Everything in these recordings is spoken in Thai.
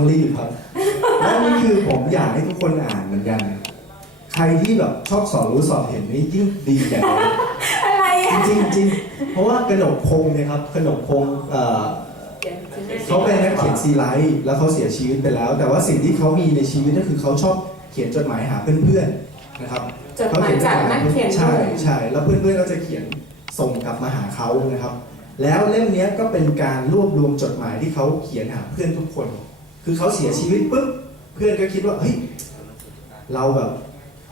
ต้องรีบครับ แล้วนี่คือผมอยากให้ทุกคนอ่านเหมือนกัน ใครที่แบบชอบสอนรู้สอบเห็นนี่ยิ่งดีใหญ่เลยอะไรอะจริงๆจริงๆเพราะว่ากระหนกพงศ์เนี่ยครับกระหนกพงศ์เอ่อเขาเป็นนักเขียนซีไลท์แล้วเขาเสียชีวิตไปแล้ว แต่ว่าสิ่งที่เขามีในชีวิตก็คือเขาชอบเขียนจดหมายหาเพื่อนๆนะครับจดหมายจากนักเขียนใช่หนุ่มใช่แล้วเพื่อนๆก็จะเขียนส่งกลับมาหาเขานะครับ แล้วเล่มเนี้ยก็เป็นการรวบรวมจดหมายที่เขาเขียนหาเพื่อนทุกคน คือเขาเสียชีวิตปุ๊บเพื่อนก็คิดว่าเฮ้ยเราแบบ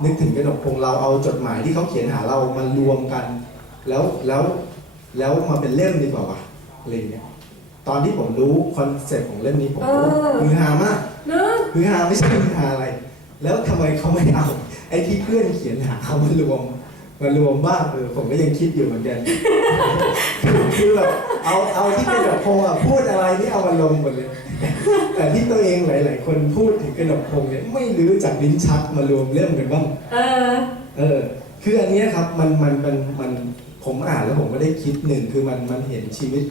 นึกถึงกระหนกพงศ์เราเอาจดหมายที่เขาเขียนหาเรามารวมกัน แล้วแล้วแล้วมาเป็นเล่มดีกว่าวะอะไรอย่างเงี้ยตอนที่ผมรู้คอนเซ็ปต์ของเล่มนี้ผมเออฮือฮามากเนอะฮือฮาไม่ใช่ฮือฮาอะไร แล้วทำไมเขาไม่เอาไอ้ที่เพื่อนเขียนหาเขามารวมมารวมบ้างเออผมก็ยังคิดอยู่เหมือนกันคือแบบเอาเอาที่กระดกพงศ์อะพูดอะไรนี่เอามาลงหมดเลย แต่ที่ตัวเองหลาย ๆ คนพูดถึงกระดกพงศ์เนี่ยไม่รู้จากลิ้นชักมารวมเล่มกันบ้างเออ เออ คืออันเนี้ยครับมันมันมันมันผมอ่านแล้วผมก็ได้คิดหนึ่งคือมันมันเห็นชีวิต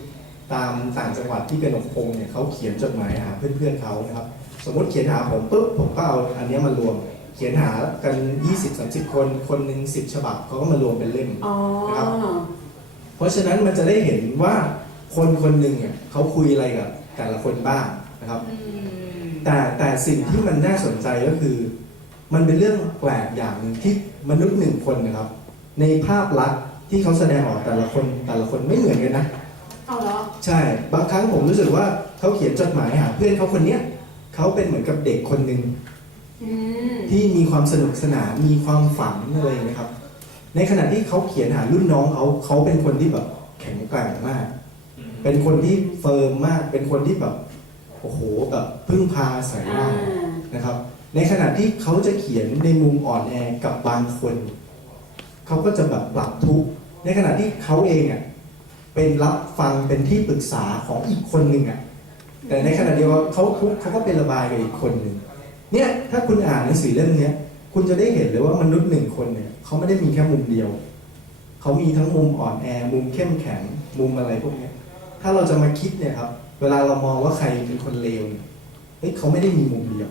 ตามต่างจังหวัดที่กระหนกพงศ์เนี่ยเขาเขียนจดหมายหาเพื่อน ๆเขานะครับ สมมติเขียนหาผมปุ๊บผมก็เอาอันเนี้ยมารวม เขียนหากัน 20-30 คน คนหนึ่ง10 ฉบับเขาก็มารวมเป็นเล่ม อ๋อนะครับเพราะฉะนั้นมันจะได้เห็นว่าคนคนหนึ่งเนี่ยเขาคุยอะไรกับแต่ละคนบ้าง นะครับอืมแต่แต่สิ่งที่มันน่าสนใจก็คือ มันเป็นเรื่องแปลกอย่างหนึ่งที่มนุษย์หนึ่งคนนะครับ ในภาพลักษณ์ที่เขาแสดงออกแต่ละคนแต่ละคนไม่เหมือนกันนะเอาเหรอใช่ บางครั้งผมรู้สึกว่าเขาเขียนจดหมายหาเพื่อนเขาคนเนี้ยเขาเป็นเหมือนกับเด็กคนหนึ่งอืมที่มีความสนุกสนานมีความฝันอะไรอย่างเงี้ยครับ ในขณะที่เขาเขียนหารุ่นน้องเขาเขาเป็นคนที่แบบแข็งแกร่งมาก เป็นคนที่เฟิร์มมาก เป็นคนที่แบบ โอ้โหแบบพึ่งพาอาศัยอ่าได้นะครับ ในขณะที่เขาจะเขียนในมุมอ่อนแอกับบางคน เขาก็จะแบบปรับทุกข์ในขณะที่เขาเองอะเป็นรับฟังเป็นที่ปรึกษาของอีกคนหนึ่งอะแต่ในขณะเดียวกันเขาทุกข์เขาก็เป็นระบายกับอีกคนหนึ่งเนี่ยถ้าคุณอ่านหนังสือเล่มเนี้ยคุณจะได้เห็นเลยว่ามนุษย์หนึ่งคนเนี่ยเขาไม่ได้มีแค่มุมเดียว เขามีทั้งมุมอ่อนแอ มุมเข้มแข็ง มุมอะไรพวกเนี้ยถ้าเราจะมาคิดเนี่ยครับ เวลาเรามองว่าใครเป็นคนเลวเนี่ยเฮ้ยเขาไม่ได้มีมุมเดียว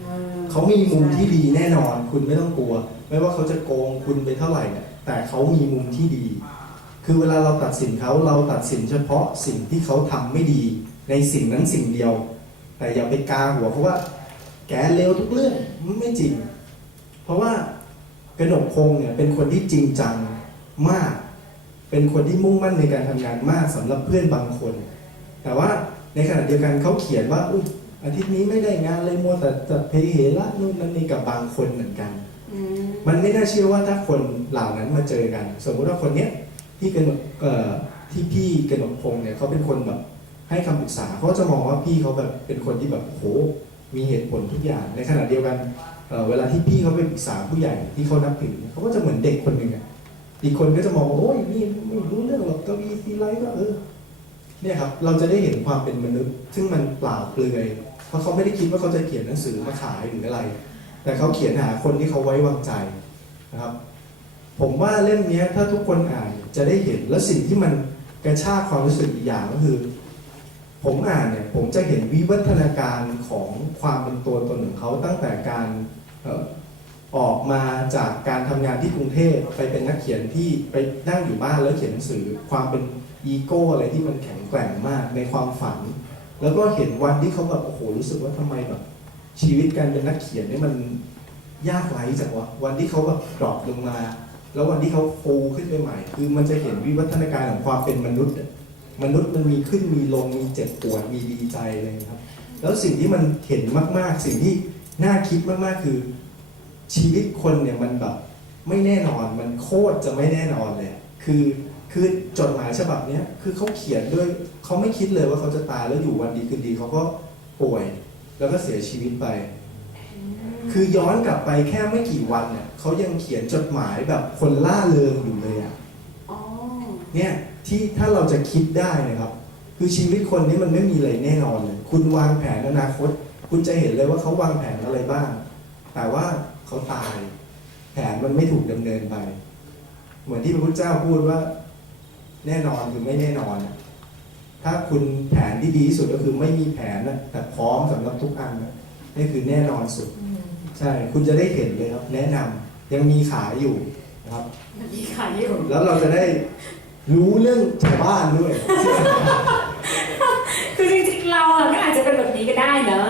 อ่าเขามีมุมที่ดีแน่นอน คุณไม่ต้องกลัว ไม่ว่าเขาจะโกงคุณไปเท่าไหร่เนี่ยแต่เขามีมุมที่ดี คือเวลาเราตัดสินเขาเราตัดสินเฉพาะสิ่งที่เขาทำไม่ดี ในสิ่งนั้นสิ่งเดียว แต่อย่าไปกาหัวเพราะว่า แกเลวทุกเรื่องมันไม่จริง เพราะว่ากระหนกพงษ์เนี่ยเป็นคนที่จริงจังมาก เป็นคนที่มุ่งมั่นในการทำงานมากสำหรับเพื่อนบางคน แต่ว่าในขณะเดียวกันเขาเขียนว่าอุยอาทิตย์นี้ไม่ได้งานเลยมัวแต่จัดเพเหระนู่นนั่นนี่กับบางคนเหมือนกันอืมมันไม่น่าเชื่อว่าถ้าคนเหล่านั้นมาเจอกัน สมมุติว่าคนเนี้ยที่กนกเอ่อที่พี่กนกพงษ์เนี่ยเขาเป็นคนแบบให้คำปรึกษาเขาจะมองว่าพี่เขาแบบเป็นคนที่แบบโหมีเหตุผลทุกอย่าง ในขณะเดียวกันเอ่อเวลาที่พี่เขาไปปรึกษาผู้ใหญ่ที่เขานับถือเขาก็จะเหมือนเด็กคนหนึ่งอะอีกคนก็จะมองว่าโอ้ยนี่ไม่รู้เรื่องหรอกกวีซีไลท์ก็เออ เนี่ยครับเราจะได้เห็นความเป็นมนุษย์ ซึ่งมันเปล่าเปลือยเพราะเขาไม่ได้คิดว่าเขาจะเขียนหนังสือมาขายหรืออะไร แต่เขาเขียนหาคนที่เขาไว้วางใจนะครับ ผมว่าเล่มนี้ถ้าทุกคนอ่านจะได้เห็นและสิ่งที่มันกระชากความรู้สึกอีกอย่างก็คือ ผมอ่านเนี่ยผมจะเห็นวิวัฒนาการของความเป็นตัวตนของเขาตั้งแต่การออออกมาจากการทำงานที่กรุงเทพไปเป็นนักเขียนที่ไปนั่งอยู่บ้านแล้วเขียนหนังสือความเป็น อีโก้อะไรที่มันแข็งแกร่งมากในความฝัน แล้วก็เห็นวันที่เขาแบบโอ้โหรู้สึกว่าทำไมแบบชีวิตการเป็นนักเขียนเนี่ยมันยากไรจังวะวันที่เขาแบบดรอปลงมา แล้ววันที่เขาฟูขึ้นไปใหม่ คือมันจะเห็นวิวัฒนาการของความเป็นมนุษย์ มนุษย์มันมีขึ้นมีลงมีเจ็บปวดมีดีใจอะไรครับ แล้วสิ่งที่มันเห็นมาก ๆ สิ่งที่น่าคิดมากๆคือ ชีวิตคนเนี่ยมันแบบไม่แน่นอนมันโคตรจะไม่แน่นอนเลย คือ คือจดหมายฉบับเนี้ยคือเขาเขียนด้วยเขาไม่คิดเลยว่าเขาจะตายแล้วอยู่วันดีคืนดีเขาก็ป่วย แล้วก็เสียชีวิตไป คือย้อนกลับไปแค่ไม่กี่วันเนี่ยเขายังเขียนจดหมายแบบคนล่าเริงอยู่เลยอะอ๋อเนี่ยที่ถ้าเราจะคิดได้นะครับ คือชีวิตคนนี้มันไม่มีอะไรแน่นอนเลยคุณวางแผนอนาคต คุณจะเห็นเลยว่าเขาวางแผนอะไรบ้าง แต่ว่าเขาตาย แผนมันไม่ถูกดำเนินไป เหมือนที่พระพุทธเจ้าพูดว่า แน่นอนหรือไม่แน่นอนอะถ้าคุณแผนที่ดีที่สุดก็คือไม่มีแผนนะแต่พร้อมสำหรับทุกอันนะนี่คือแน่นอนสุดอืมใช่คุณจะได้เห็นเลยครับ แนะนำยังมีขายอยู่นะครับมีขายอยู่แล้วเราจะได้รู้เรื่องชาวบ้านด้วย คือจริงๆเราอะก็อาจจะเป็นแบบนี้ก็ได้เนอะ